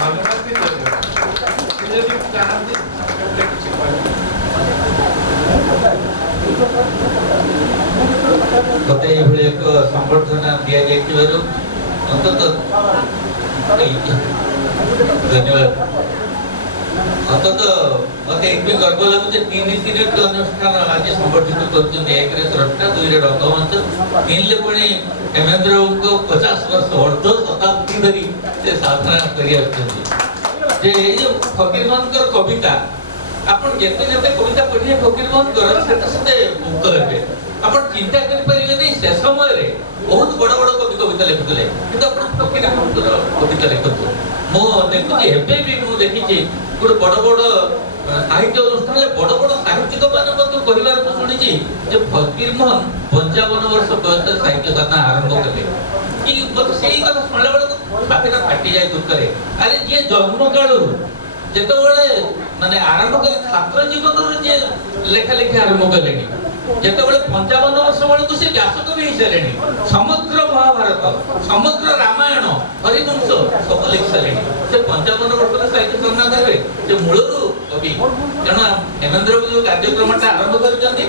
ଧନ୍ୟବାଦ ବି ଦେବେ। ସେ ଯଦି ଚାହାନ୍ତି କିଛି କହିବେ। ମୋତେ ଏଭଳି ଏକ ସମ୍ବର୍ଦ୍ଧନା ଦିଆଯାଇଥିବାରୁ ଅନ୍ତତଃ ଧନ୍ୟବାଦ। ଅନ୍ତତଃ ମୋତେ ଏଥିପାଇଁ ଗର୍ବ ଲାଗୁଛି 3 ଦିନର ଅନୁଷ୍ଠାନ ଆଜି ସମ୍ବର୍ଦ୍ଧିତ କରୁଛନ୍ତି। 1ରେ ସ୍ରଷ୍ଟା, 2ରେ ରଙ୍ଗମଞ୍ଚ, 3ରେ ପୁଣି ହେମେନ୍ଦ୍ରଙ୍କ 50 ବର୍ଷ ଅର୍ଦ୍ଧ ଶତାବ୍ଦୀ ଧରି ସେ ସାଧନା କରି ଆସୁଛନ୍ତି। ଯେ ଏଇ ଯେଉଁ ଫକୀରମୋହନଙ୍କର କବିତା ଆପଣ ଯେତେ ଯେତେ କବିତା ପଢ଼ିବେ ଫକୀରମୋହନଙ୍କର ସେତେ ମୁକ୍ତ ହେବେ। ଆପଣ ଚିନ୍ତା କରିପାରିବେନି ସେ ସମୟରେ ବହୁତ ବଡ଼ ବଡ଼ କବି କବିତା ଲେଖୁଥିଲେ କିନ୍ତୁ ଆପଣ ଫକୀରମୋହନଙ୍କର କବିତା ଲେଖନ୍ତୁ। ମୁଁ ଦେଖୁଛି ଏବେ ବି ମୁଁ ଦେଖିଛି ଗୋଟେ ବଡ଼ ବଡ଼ ସାହିତ୍ୟ ଅନୁଷ୍ଠାନରେ ବଡ଼ ବଡ଼ ସାହିତ୍ୟିକ ମାନେ ମଧ୍ୟ କହିବାର ମୁଁ ଶୁଣିଛି ଯେ ଫକୀରମୋହନ 55 ବର୍ଷ ବୟସରେ ସାହିତ୍ୟ ସାଧନା ଆରମ୍ଭ କଲେ। କି ସେଇ କଥା ଶୁଣିଲା ବେଳକୁ ଛାତିଟା ଫାଟିଯାଏ ଦୁଃଖରେ। ଆରେ ଯିଏ ଜନ୍ମ କାଳରୁ ଯେତେବେଳେ ମାନେ ଆରମ୍ଭ କଲେ ଛାତ୍ର ଜୀବନରୁ ଯିଏ ଲେଖା ଲେଖି ଆରମ୍ଭ କଲେଣି, ଯେତେବେଳେ 55 ବର୍ଷ ବେଳକୁ ସେ ବ୍ୟାସକବି ହେଇସାରିଲେଣି। ସମଗ୍ର ମହାଭାରତ, ସମଗ୍ର ରାମାୟଣ, ହରିବଂଶ ସବୁ ଲେଖି ସାରିଲେଣି। ସେ 55 ବର୍ଷରେ ସାହିତ୍ୟ ସାଧନା ଦେବେ, ସେ ମୂଳରୁ କବି। ତେଣୁ ହେମେନ୍ଦ୍ର ଯୋଉ କାର୍ଯ୍ୟକ୍ରମଟା ଆରମ୍ଭ କରିଛନ୍ତି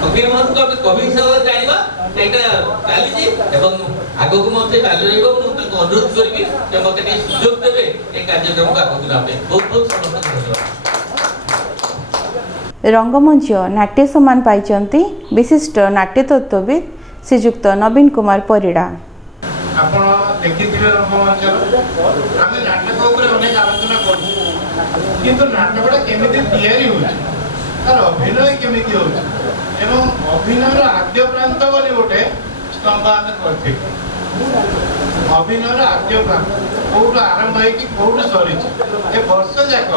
ଫକୀରମୋହନଙ୍କୁ ଆମେ କବି ହିସାବରେ ଜାଣିବା, ସେଇଟା ଚାଲିଛି ଏବଂ ଆଗକୁ ମଧ୍ୟ ଚାଲି ରହିବ। ମୁଁ ତାଙ୍କୁ ଅନୁରୋଧ କରିବି ଯେ ମୋତେ ଟିକେ ସୁଯୋଗ ଦେବେ এই କାର୍ଯ୍ୟକ୍ରମକୁ ଆଗକୁ ନେବା ପାଇଁ। ବହୁତ ବହୁତ ସମସ୍ତଙ୍କୁ ଧନ୍ୟବାଦ। ରଙ୍ଗମଞ୍ଚ ନାଟ୍ୟ ସମ୍ମାନ ପାଇଛନ୍ତି ବିଶିଷ୍ଟ ନାଟ୍ୟତତ୍ତ୍ୱବିତ୍ ଶ୍ରୀଯୁକ୍ତ ନବୀନ କୁମାର ପରିଡ଼ା। ଆପଣ ଦେଖିଥିବେ ରଙ୍ଗମଞ୍ଚର ଆମେ ନାଟକ ଉପରେ ଅନେକ ଆଲୋଚନା କରୁଛୁ, କିନ୍ତୁ ନାଟକଟା କେମିତି ତିଆରି ହେଉଛି, ତାର ଅଭିନୟ କେମିତି ହେଉଛି ଏବଂ ଅଭିନୟର ଆଦ୍ୟ ପ୍ରାନ୍ତ ବୋଲି ଗୋଟେ ସ୍ତମ୍ଭ ଆମେ କରିଥିଲୁ। ଅଭିନୟର ଆଦ୍ୟ ପ୍ରାନ୍ତ କୋଉଠୁ ଆରମ୍ଭ ହେଇକି କୋଉଠୁ ସରିଛି। ଏ ବର୍ଷ ଯାକ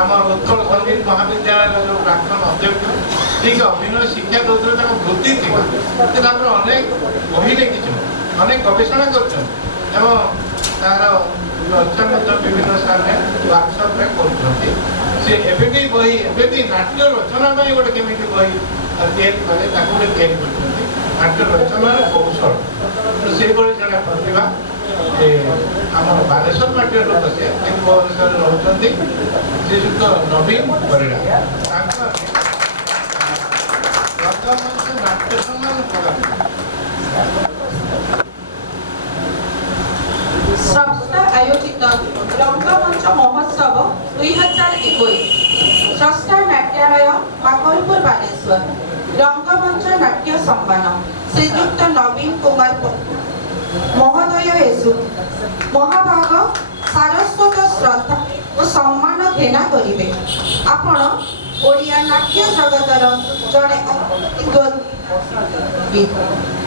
ଆମର ଉତ୍କଳ ସଙ୍ଗୀତ ମହାବିଦ୍ୟାଳୟର ଯେଉଁ ପ୍ରାକ୍ତନ ଅଧ୍ୟକ୍ଷ ଠିକ ଅଭିନୟ ଶିକ୍ଷା ଦଉଥିଲେ, ତାଙ୍କ ବୃତ୍ତି ଥିଲା। ସେ ତାଙ୍କର ଅନେକ ବହି ଲେଖିଛନ୍ତି, ଅନେକ ଗବେଷଣା କରିଛନ୍ତି ଏବଂ ତାର ଚର୍ଚ୍ଚା ମଧ୍ୟ ବିଭିନ୍ନ ସ୍ଥାନରେ ୱାର୍କସପ୍ରେ କରୁଛନ୍ତି। ସେ ଏବେ ବି ବହି, ଏବେ ବି ନାଟ୍ୟ ରଚନା ପାଇଁ ଗୋଟେ କେମିତି ବହି ତିଆରି କଲେ ତାକୁ ଗୋଟେ ତିଆରି କରିଛନ୍ତି, ନାଟ୍ୟ ରଚନାର କୌଶଳ। ସେଇଭଳି ଜଣେ ପ୍ରତିଭା ଆମର ବାଲେଶ୍ୱର ମାଟିର ଲୋକ, ସେ ଭୁବନେଶ୍ୱରରେ ରହୁଛନ୍ତି, ଶ୍ରୀଯୁକ୍ତ ନବୀନ ପରିଡ଼ା। ତାଙ୍କ ରଙ୍ଗମଞ୍ଚ ନାଟ୍ୟ ସମ୍ମାନ ସ୍ରଷ୍ଟା ଆୟୋଜିତ ରଙ୍ଗମଞ୍ଚ ମହୋତ୍ସବ 2021 ସ୍ରଷ୍ଟା ନାଟ୍ୟାଳୟ ମାକଲପୁର ବାଲେଶ୍ୱର ରଙ୍ଗମଞ୍ଚ ନାଟ୍ୟ ସମ୍ମାନ ଶ୍ରୀଯୁକ୍ତ ନବୀନ କୁମାର ମହୋଦୟ ହେତୁ ମହାଭାଗ ସାରସ୍ୱତ ଶ୍ରଦ୍ଧା ଓ ସମ୍ମାନ ଘେନା କରିବେ। ଆପଣ ओडिया नाट्य जगतर जड़े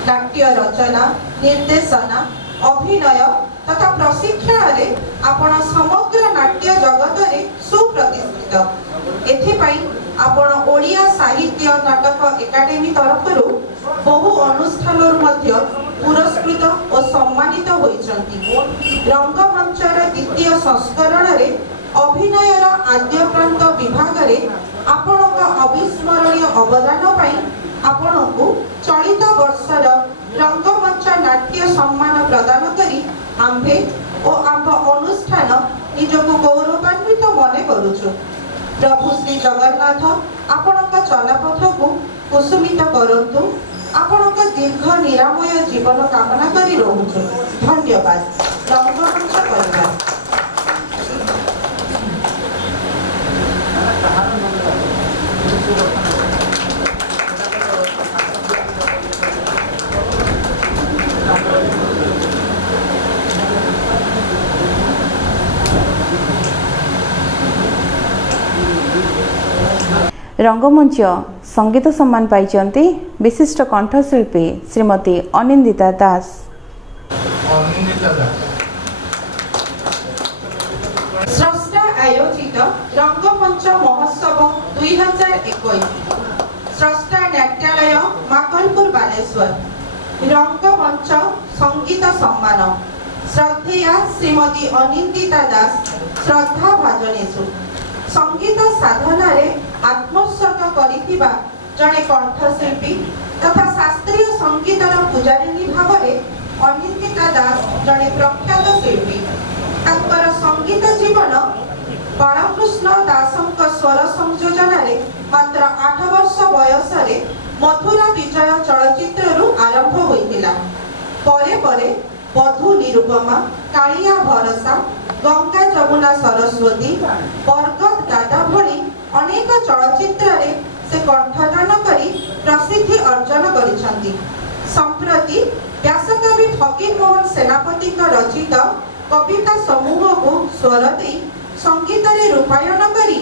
नाट्य रचना निर्देशना अभिनय तथा प्रशिक्षण रे आपण समग्र नाट्य जगत रे सुप्रतिष्ठित। एथिपाई आपण ओडिया साहित्य नाटक एकाडेमी तरफ बहु अनुष्ठान पुरस्कृत और सम्मानित होइछंती। रंगमंचर द्वितीय संस्करण रे अभिनयर आद्यप्रांत विभाग रे आपणक अविस्मरणीय अवदान पाई आपणकु चलित वर्षर रंगमंच नाट्य सम्मान प्रदान करी आम्भे और आम्भ अनुष्ठान निजको गौरवान्वित मने करूछु। प्रभु श्री जगन्नाथ आपणक चलापथ को कुसुमित करंतु। आपणक दीर्घ निरामय जीवन कामना करी रहूछु। धन्यवाद। रंगमंच परिवार। रंगमंच संगीत सम्मान पाइचंती विशिष्ट कंठशिल्पी श्रीमती अनिंदिता दास। स्रष्टा आयोजित रंगमंच महोत्सव 2021 स्रष्टा नाट्यालय माकलपुर बालेश्वर रंगमंच संगीत सम्मान श्रद्धेया श्रीमती अनिंदिता दास श्रद्धा भाजनेशु संगीत साधना रे आत्मोत्सर्ग करिथिबा जणे कंठशिल्पी तथा शास्त्रीय संगीतर पुजारिणी भाव में अनिंदिता दास जणे प्रख्यात शिल्पी। तांकर संगीत जीवन बालकृष्ण दासंक स्वर संयोजन रे मात्र 8 वर्ष बयस रे मथुरा विजय चलचित्ररू आरंभ होइतिला। परे परे बधू निरुपमा, कालिया भरसा, गंगा जमुना सरस्वती, बरगद दादा भली अनेक चलचित्र रे से कंठदान करी प्रसिद्धि अर्जन करिसंती। संप्रति व्यासकवि फकीर मोहन सेनापति रचित कविता समूह को स्वर दे संगीत रे रूपायन करी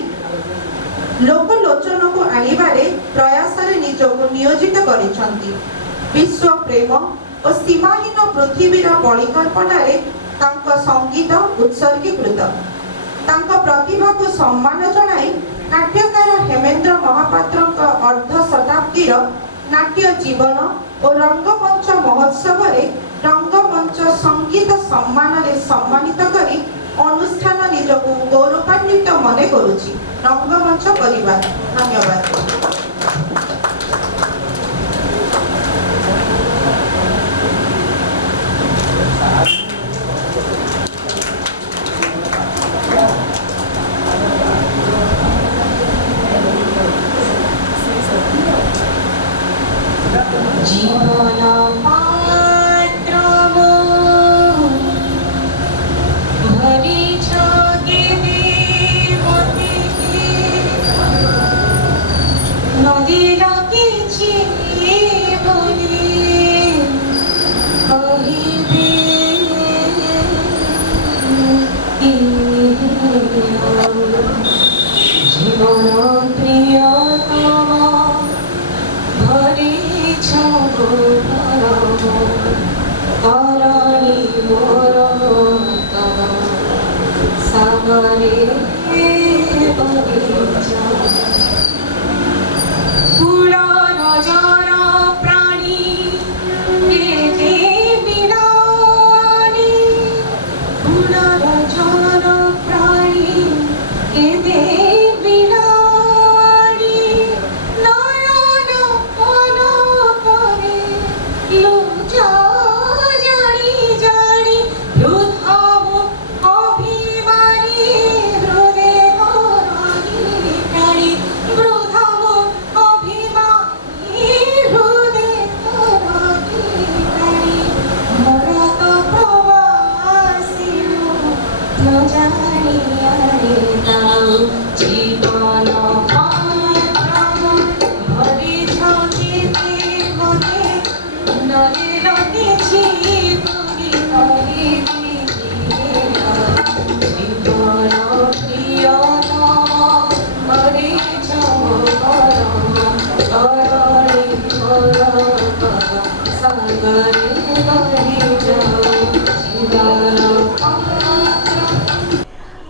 लोकलोचन को आनिबारे प्रयास रे निजको नियोजित करिसंती। विश्व प्रेम और सीमाहीन पृथ्वीर परिकल्पना रे तांको संगीत उत्सर्गीकृत। तांको प्रतिभा को सम्मान जणाई नाट्यकार हेमेंद्र महापात्र अर्ध शताब्दीर नाट्य जीवन और रंगमंच महोत्सव रे रंगमंच संगीत सम्मान रे सम्मानित करी अनुष्ठान निजको गौरवान्वित मने करुछि। रंगमंच परिवार धन्यवाद।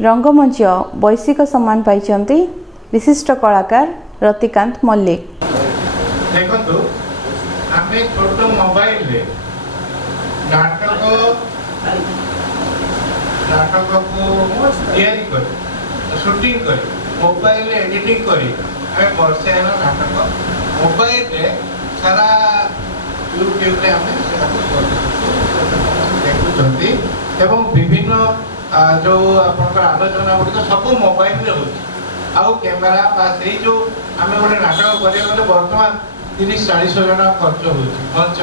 रंगमंच वैश्विक सम्मान पाइछन्ति विशिष्ट कलाकार रतिकांत मल्लिक। देखो आम छोट मोबाइल नाटक को तैयारी कर शूटिंग कर मोबाइल एडिटिंग कर वर्षे नाटक मोबाइल सारा यूट्यूब देखुं विभिन्न जो आपंकर आलोचना गुड़िक सब मोबाइल आउ कैमेरा से जो आम गोटे नाटक करें बर्तमान 30-40 जन खर्च हो मंच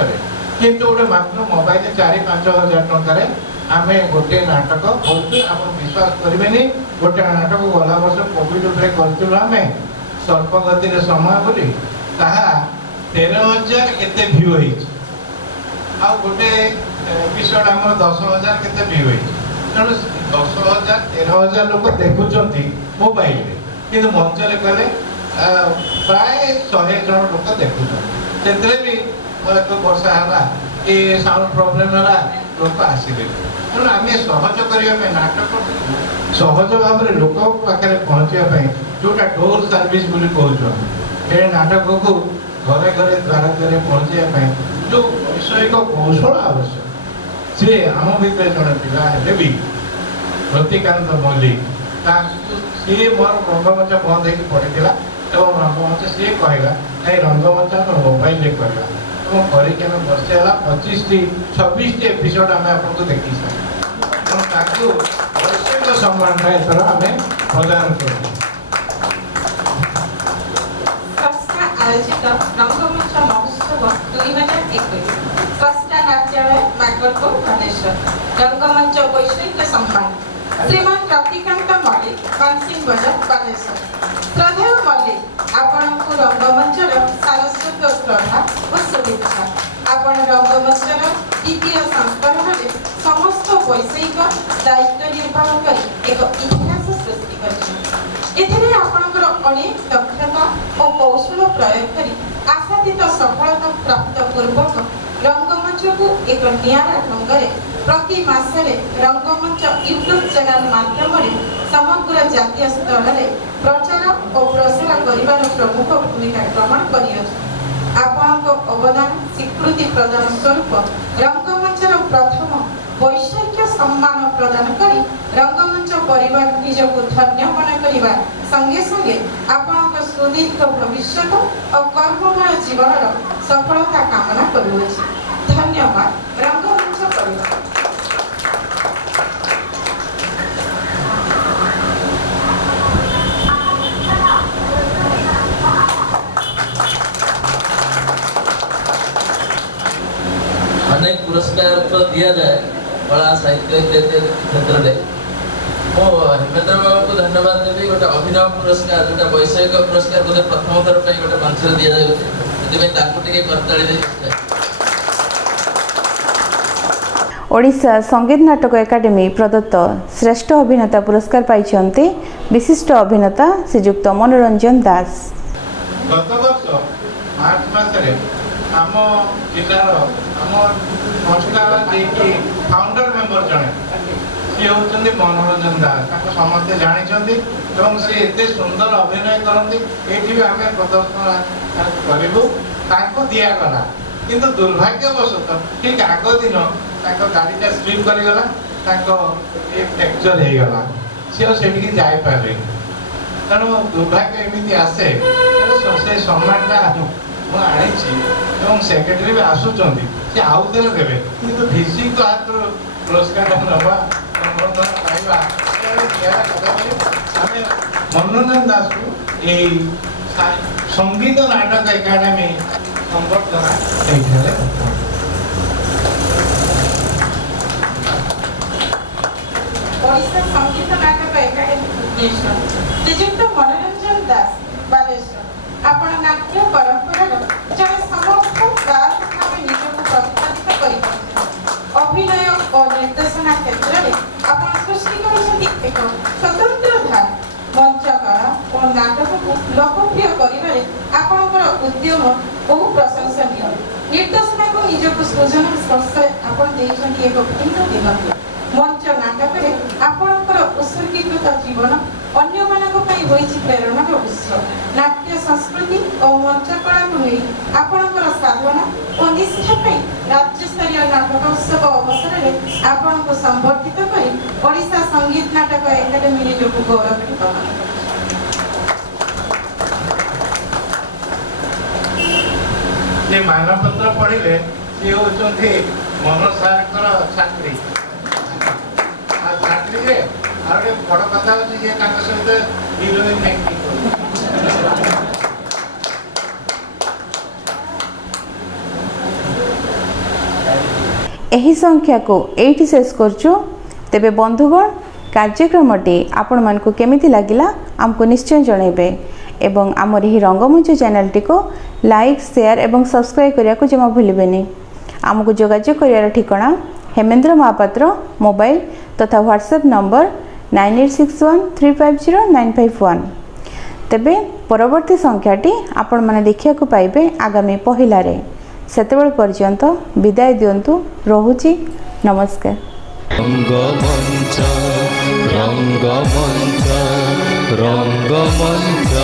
किंतु गोटे मात्र मोबाइल 4-5 हजार टकर आम गोटे नाटक होती आप विश्वास करेंगे गोटे नाटक गला वर्ष कोविड करूँ आम स्वल्प गति समय बोली 13,000 केते व्यू होती आ गोटे एपिसोड आम 10,000 केते व्यू होती तेणु 10,000 13,000 लोक देखुंट मोबाइल किंतु मंचरे कले प्राय 100 जन लोक देखुं से भी एक वर्षा है कि साउंड प्रोब्लेम है लोक आसिले तेणु आम सहज करने नाटक सहज भाव में लोक पाखे पहुँचापी जोटा डोर सर्विस कहूँ ये नाटक को घरे घरे द्वार द्वार पहुँचापी जो वैषयिक कौशल आवश्यक सी आम भर जड़े पिला भी रतिकांत मल्लिक सी मोर रंगमंच बंद हो पड़ा और रंगमंच सी कहला ये रंगमंच आम मोबाइल करवा करके वर्षे है 25-26 एपिसोड आम आपको देखी सारे वैश्विक सम्मान एथर आम प्रदान कर आयोजित रंगमंच महोत्सव 2021 स्रष्टा नाट्यालय बागलपुर बालेश्वर रंगमंच वैश्विक सम्मान श्रीमान रतिकांत मल्लिक मानसिंह बजार बालेश्वर। श्रद्धेय मल्लिक आपण को रंगमंचर सारस्वत श्रद्धा और शुभेच्छा। आपण रंगमंचर द्वितीय संस्करण में समस्त वैषयिक दायित्व निर्वाह कर एक इतिहास सृष्टि कर अनेक दक्षता और कौशल प्रयोग कर आशातीत सफलता प्राप्त पूर्वक रंगमंच को एक नियारा ढंग से प्रति मासरे रंगमंच यूट्यूब चैनल माध्यम समग्र जातीय स्तर में प्रचार और प्रसार कर प्रमुख भूमिका ग्रहण कर अवदान स्वीकृति प्रदान स्वरूप रंगमंचर प्रथम वैषयिक सम्मान प्रदान कर रंगमंच परिवार निजको धन्य मन करने संगे संगे आपणक सुदीर्घ भविष्य और कर्ममय जीवन सफलता कामना करुछि। धन्यवाद रंगमंच परिवार। अनेक पुरस्कार तो दिया जाए कला साहित्य क्षेत्र में मो हेमेंद्र बाबू को धन्यवाद देवी गोटे अभिनव पुरस्कार जो वैषयिक पुरस्कार बोले प्रथम थर पर गोटे मंच दि जाए करताड़ी ओडिशा संगीत नाटक एकाडेमी प्रदत्त श्रेष्ठ अभिनेता पुरस्कार पाइछन्ति विशिष्ट अभिनेता श्रीयुक्त मनोरंजन दास। गत वर्ष मार्च मासरे आम जिलार आम हस्पिटाल फाउंडर मेंबर जड़े सी होती मनोरंजन दास समस्ते जानते सी एत सुंदर अभिनय करती ये भी आम प्रदर्शन करूँ दिगला किंतु दुर्भाग्यवशत ठीक आग दिन गाड़ीटा स्लिप करगला फ्रैक्चर होगला सी से जापारे तेणु दुर्भाग्य एमती आसे से सम्मानटा मुझे सेक्रेटरी भी आसुँच सी आउ थे देवे कि भिसी हाथ पुरस्कार नवा पाइबा आम मनोरंजन दास को संगीत नाटक एकाडेमी संबर्धना ओडिशा संगीत नाटक एकाडेमी भुवनेश्वर श्रीयुक्त मनोरंजन दास बालेश्वर आपण नाट्य परंपरा जड़े समस्त गायक भाव निजक प्रतिपादित कर अभिनय और निर्देशना क्षेत्र में आपण सृष्टि कर एक स्वतंत्र धार मंच कला और नाटक को लोकप्रिय कर उद्यम बहु प्रशंसनीय निर्देशना को निजक ସୃଜନ ସ୍ପର୍ଶ ଆପଣ ଦେଇଛନ୍ତି ଏକ ଭିନ୍ନ ଦିଗକୁ। ମଞ୍ଚ ନାଟକରେ ଆପଣଙ୍କର ଉତ୍ସର୍ଗୀକୃତ ଜୀବନ ଅନ୍ୟମାନଙ୍କ ପାଇଁ ହୋଇଛି ପ୍ରେରଣାର ଉତ୍ସ। ନାଟ୍ୟ ସଂସ୍କୃତି ଓ ମଞ୍ଚ କଳାକୁ ନେଇ ଆପଣଙ୍କର ସାଧନା ଓ ନିଷ୍ଠା ପାଇଁ ରାଜ୍ୟସ୍ତରୀୟ ନାଟକ ଉତ୍ସବ ଅବସରରେ ଆପଣଙ୍କୁ ସମ୍ବର୍ଦ୍ଧିତ କରି ଓଡ଼ିଶା ସଙ୍ଗୀତ ନାଟକ ଏକାଡେମୀ ନିଜକୁ ଗୌରବାନ୍ୱିତ ମନେ କରୁଛି। ସେ ମାନପତ୍ର ପଢ଼ିଲେ ସିଏ ହେଉଛନ୍ତି ମନୋଜ ସାର୍ଙ୍କର ଛାତ୍ରୀ। ଆଉ ଛାତ୍ରୀରେ ଆଉ ଗୋଟେ ବଡ଼ କଥା ହେଉଛି ଯେ ତାଙ୍କ ସହିତ ହିରୋଇନ୍ ଆକ୍ଟିଂ କରୁଛି। ଏହି ସଂଖ୍ୟାକୁ ଏଇଠି ଶେଷ କରୁଛୁ। ତେବେ ବନ୍ଧୁଗଣ, କାର୍ଯ୍ୟକ୍ରମଟି ଆପଣମାନଙ୍କୁ କେମିତି ଲାଗିଲା ଆମକୁ ନିଶ୍ଚୟ ଜଣାଇବେ ଏବଂ ଆମର ଏହି ରଙ୍ଗମଞ୍ଚ ଚ୍ୟାନେଲଟିକୁ ଲାଇକ୍, ସେୟାର ଏବଂ ସବସ୍କ୍ରାଇବ୍ କରିବାକୁ ଜମା ଭୁଲିବେନି। ଆମକୁ ଯୋଗାଯୋଗ କରିବାର ଠିକଣା ହେମେନ୍ଦ୍ର ମହାପାତ୍ର, ମୋବାଇଲ ତଥା ହ୍ୱାଟ୍ସଆପ୍ ନମ୍ବର 9861350951। ତେବେ ପରବର୍ତ୍ତୀ ସଂଖ୍ୟାଟି ଆପଣମାନେ ଦେଖିବାକୁ ପାଇବେ ଆଗାମୀ ପହିଲାରେ। ସେତେବେଳେ ପର୍ଯ୍ୟନ୍ତ ବିଦାୟ ଦିଅନ୍ତୁ। ରହୁଛି, ନମସ୍କାର। ରଙ୍ଗମଞ୍ଚ ରଙ୍ଗମଞ୍ଚ ରଙ୍ଗମଞ୍ଚ।